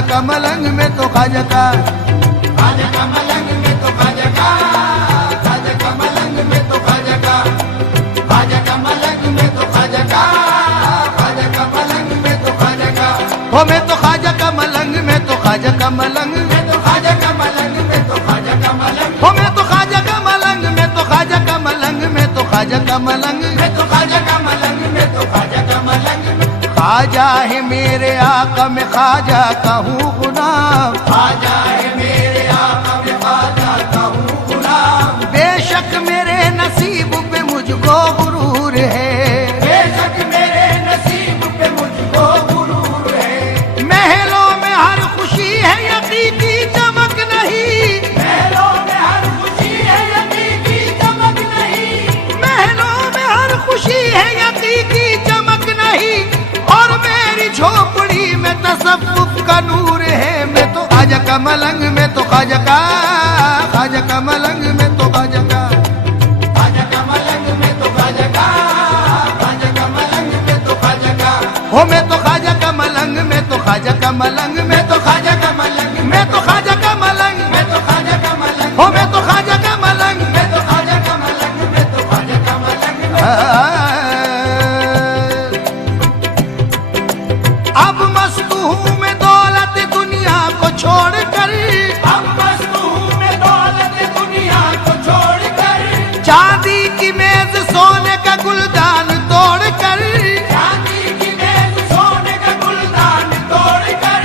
खाजा का मलंग में तो खाजा का, खाजा का मलंग में तो खाजा का, खाजा का मलंग में तो खाजा का, खाजा का मलंग में तो खाजा का, खाजा का मलंग में तो खाजा का। हो मैं तो खाजा का मलंग में तो खाजा का मलंग मैं तो खाजा का मलंग में तो खाजा का मलंग, हो मैं तो खाजा का मलंग में तो खाजा का मलंग में तो खाजा का मलंग। मैं तो खाजा का मलंग में तो खाजा का मलंग। खाजा है मेरे आका में खाजा का हूँ गुलाम, खाजा है मेरे आका में खाजा का हूँ गुलाम। बेशक मेरे नसीब पे मुझको गुरूर है, बेशक मेरे नसीब पे मुझको गुरूर है। महलों में हर खुशी है यकीन की चमक नहीं, महलों में हर खुशी है यकीन की चमक नहीं, महलों में हर खुशी है यकीन की चमक नहीं। और मेरी झोपड़ी में तसव्वुफ का नूर है। मैं तो खाजा का मलंग में तो खाजा का, खाजा का मलंग में तो खाजा का, खाजा का मलंग में तो खाजा का, खाजा का मलंग में तो खाजा का। हो मैं तो खाजा का मलंग में तो खाजा का मलंग में मैं तो खाजा का मलंग, मैं तो खाजा का मलंग, मैं तो खाजा का मलंग, हो मैं तो खाजा का मलंग। मैं तो खाजा का मलंग, मैं तो खाजा का मलंग। अब मस्त हूँ मैं दौलत दुनिया को छोड़कर, अब मस्त हूँ मैं दौलत दुनिया को छोड़कर, चांदी की मेज सोने का गुलदान तोड़कर, चांदी की मेज सोने का गुलदान तोड़कर।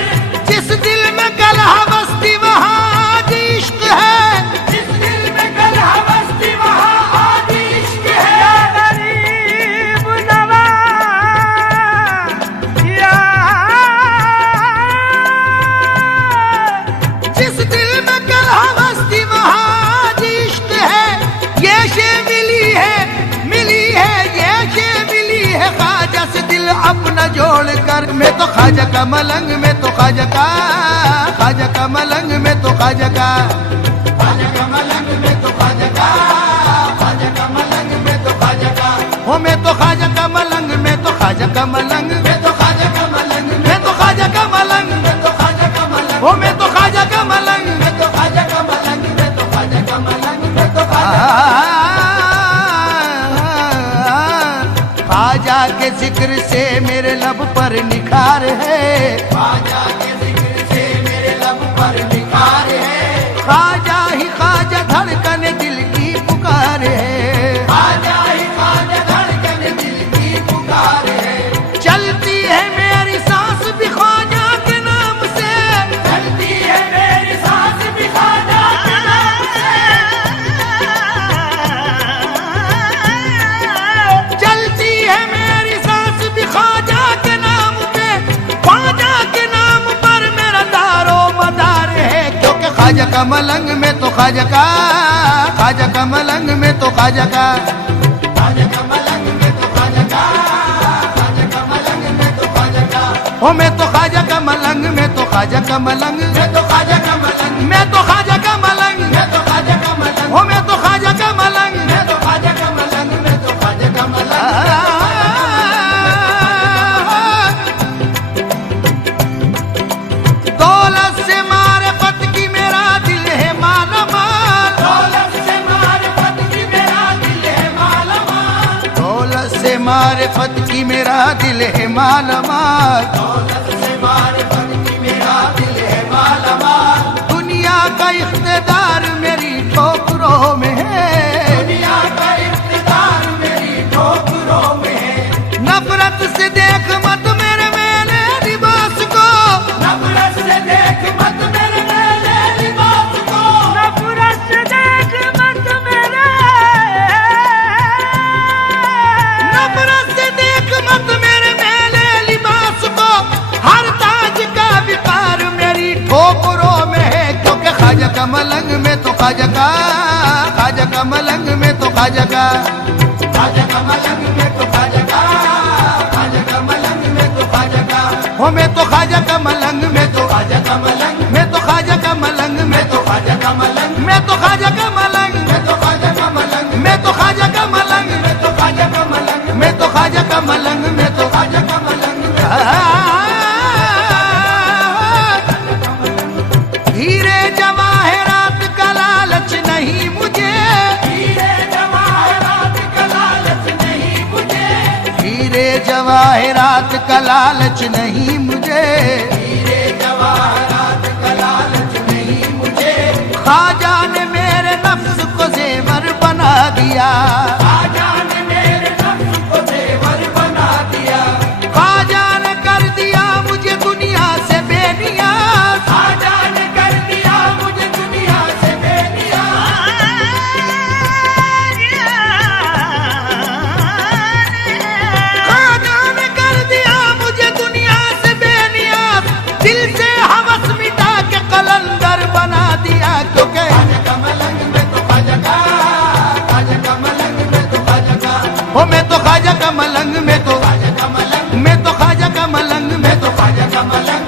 जिस दिल में कल हवस थी वहाँ आज इश्क है, जिस दिल में कल हवस थी वहाँ आज इश्क है। गरीब नवाज जिस दिल में कल हवस थी वहाँ आज इश्क है। ये शे मिली है, मिली है, ये शे मिली है खाजा से दिल अपना जोड़ कर। मैं तो खाजा का मलंग में तो खाजा का, खाजा का मलंग में तो खाजा का, खाजा का मलंग में तो खाजा का, खाजा का मलंग में तो खाजा का। हो मैं तो खाजा का मलंग में तो खाजा का मलंग, मैं तो खाजा का मलंग, मैं तो खाजा का मलंग, मैं तो खाजा का मलंग, हो मैं तो खाजा का मलंग। मैं तो खाजा का मलंग, मैं तो खाजा का मलंग, मैं तो खाजा। खाजा के जिक्र से मेरे लब पर निखार है, खाजा के जिक्र से मेरे लब पर निखार है। खाजा ही खाजा धड़कन दिल की पुकार है। खाजा ही खाजा धड़कन दिल की पुकार है। चलती है मेरी सांस भी ख्वाजा के नाम से, चलती है मेरी सांस भी खाजा के नाम से। चलती है मेरी सांस भी ख्वाजा के नाम पे, ख्वाजा के नाम पर मेरा दारो मदार है। क्योंकि खाजा का मलंग में तो खाजा का, खाजा का मलंग में तो खाजा का, खाजा का मलंग में तो खाजा का, खाजा का मलंग में तो खाजा का। हो मैं तो खाजा का मलंग में तो खाजा का मलंग, मैं तो खाजा का मलंग, मैं तो खाजा का मलंग, मैं तो खाजा का मलंग, हो मैं तो खाजा का मलंग। मैं तो खाजा का मलंग, मैं तो खाजा का मलंग। दौलत से मारिफत की मेरा दिल है माला माल, दौलत से मारिफत की मेरा दिल है माला माल, दौलत से मारिफत की मेरा दिल है माला माल। दौलत से मारिफत की मेरा दिल है माला माल। दुनिया का इख्तिदार मेरी ठोकरों में है, दुनिया का इख्तिदार मेरी ठोकरों में है। नफरत से देख मत मेरे मेले लिबास को, नफरत से देख मत मेरे मेले लिबास को, नफरत से देख मत मेरे, नफरत से देख मत मेरे मेले लिबास को। हर ताज का विकार मेरी ठोकरों में है। क्योंकि खाजा का मलंग में तो खाजा का, खाजा का मलंग में तो खाजा का, खाजा का मलंग में तो खाजा का, खाजा का मलंग में तो खाजा का। हो मैं तो खाजा का मलंग में तो, खाजा का मलंग, मैं तो खाजा का मलंग में मैं तो, तो खाजा का मलंग, मैं तो खाजा का मलंग, मैं तो खाजा का मलंग, मैं तो खाजा का मलंग, मैं तो खाजा का मलंग, मैं तो खाजा का मलंग में तो खाजा का मलंग, मैं तो जवाहरात का लालच नहीं मुझे, हीरे जवाहरात का लालच नहीं मुझे, ख्वाजा ने मेरे नफ्स को जेवर बना दिया, ख्वाजा ने मेरे नफ्स को जेवर बना दिया, ख्वाजा ने कर दिया मुझे दुनिया से बेनियाज, ख्वाजा ने कर दिया मुझे दुनिया से बेनियाज, ख्वाजा ने कर दिया मुझे दुनिया से बेनियाज, दिल से हवस मिटा के कलंदर बना दिया, क्योंकि ख्वाजा का मलंग में तो ख्वाजा का, ख्वाजा का मलंग में तो ख्वाजा का, वो मैं तो ख्वाजा का मलंग में तो, ख्वाजा का मलंग मैं तो ख्वाजा का मलंग में में तो ख्वाजा का मलंग,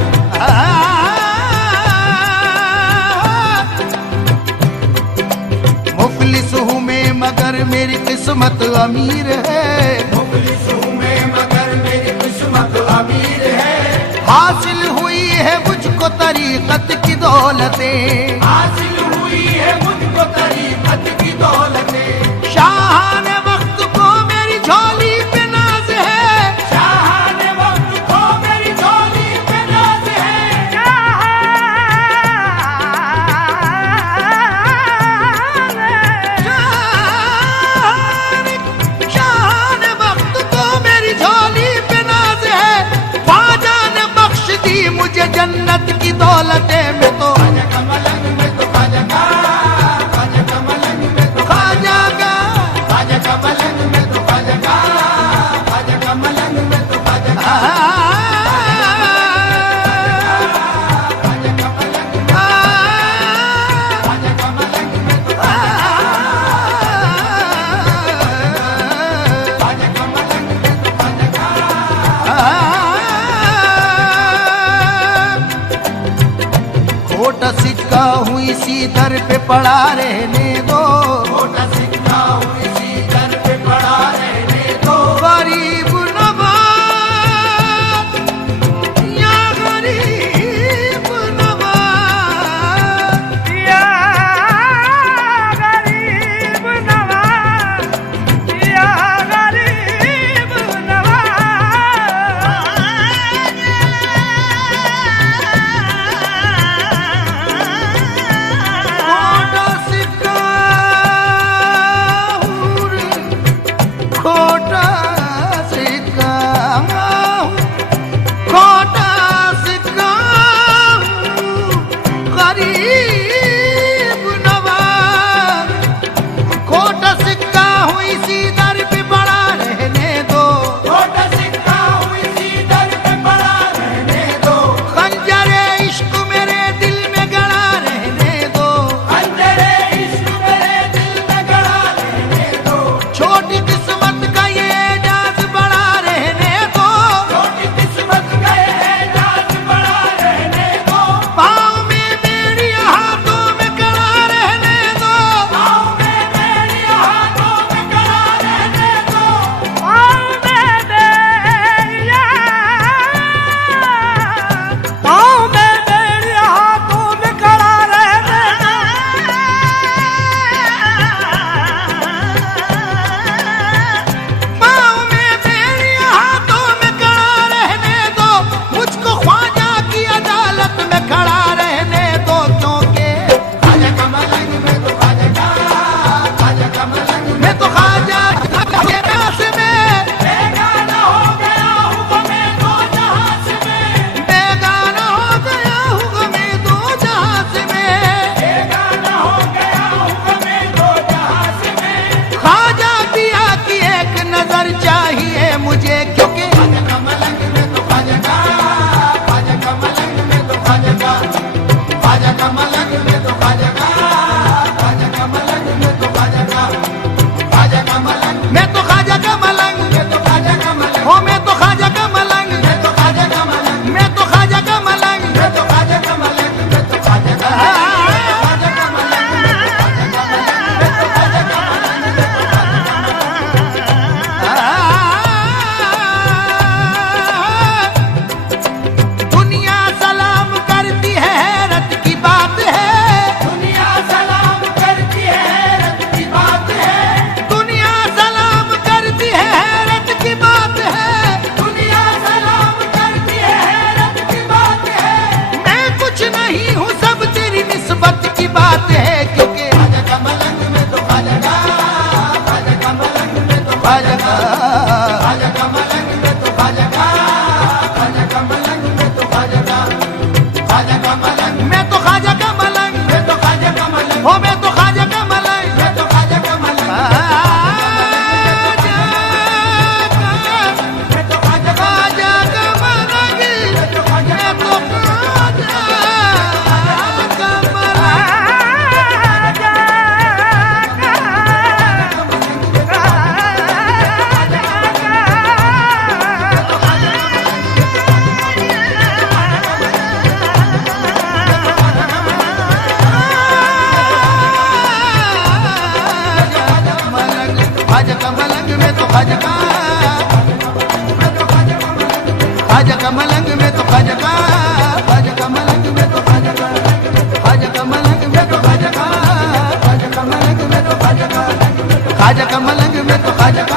मुफलिस हूँ मैं मगर मेरी किस्मत अमीर है, मुफलिस हूँ मैं मगर मेरी किस्मत अमीर है, हासिल हुई है मुझको तरीकत की दौलतें, हासिल हुई है मुझको तरीकत की दौलतें, शाहान वक्त को मेरी झोली पे नाज है, शाहान वक्त को मेरी झोली पे नाज है, शाहान वक्त को मेरी झोली पे नाज है, ख्वाजा ने बख्श दी मुझे जन्नत की दौलतें, मैं तो ख्वाजा का मलंग में तो ख्वाजा का, ख्वाजा का मलंग में तो ख्वाजा का ख्वाजा का मलंग में तो ख्वाजा का, ख्वाजा का मलंग में तो ख्वाजा का, ख्वाजा का मलंग में, ख्वाजा का मलंग में तो ख्वाजा का मलंग में तो ख्वाजा का, खोटा सिक्का हूँ इसी दर पे पड़ा रहने दो, छोटा सिक्का हूँ इसी दर पे पड़ा रहने दो, गरीब नवाज या गरीब नवाज या गरीब नवाज या गरीब नवाज, खोटा सिक्का हूँ रे, खोटा सिक्का हूँ, खोटा सिक्का हूँ, गरीब नवाज, खोटा सिक्का हूँ इसी दर पे पड़ा रहने दो, छोटा सिक्का हूँ इसी दर पे पड़ा रहने दो, खंजरे इश्क मेरे दिल में गड़ा रहने दो, अंधेरे इश्क मेरे दिल में गड़ा रहने दो, छोटी किस्मत का ये एजाज बड़ा रहने दो, छोटी किस्मत गए हैं जाज बड़ा रहने दो, पाँव में मेरी हाथों में कड़ा रहने दो, पाँव में मेरी हाथों में कड़ा रहने दो, पाँव में मेरी हाथों में कड़ा रहने दो, पाँव में मेरी हाथों में कड़ा रहने दो, मुझको ख्वाजा की अदालत में खड़ा रहने दो, क्योंकि ख्वाजा का मलंग में तो ख्वाजा का, ख्वाजा का मलंग में मैं तो ख्वाजा के रास में बेगाना हो गया हूँ मैं दो जहां से मैं, बेगाना हो गया हूँ मैं दो जहां से मैं, बेगाना हो गया हूँ मैं दो जहां से मैं, ख्वाजा पिया की एक नजर चाहिए मुझे, क्योंकि ख्वाजा का मलंग में तो ख्वाजा का, ख्वाजा का मलंग में तो ख्वाजा का, ख्वाजा का मलंग में तो ख्वाजा का, ख्वाजा का मलंग में तो ख्वाजा का, ख्वाजा का मलंग मैं तो ख्वाजा का मलंग, में तो ख्वाजा का मलंग, हो मैं तो ख्वाजा का मलंग, में तो ख्वाजा का मलंग, मैं तो ख्वाजा का मलंग, में तो ख्वाजा का मलंग, में तो ख्वाजा का ख्वाजा का मलंग, में तो ख्वाजा का मलंग, में तो ख्वाजा का मलंग, में तो ख्वाजा का मलंग। दुनिया सलाम करती है, हैरत की बात है, खाजा का, खाजा का मलंग में तो खाजा का, खाजा का मलंग में तो खाजा का, खाजा का मलंग में तो खाजा का।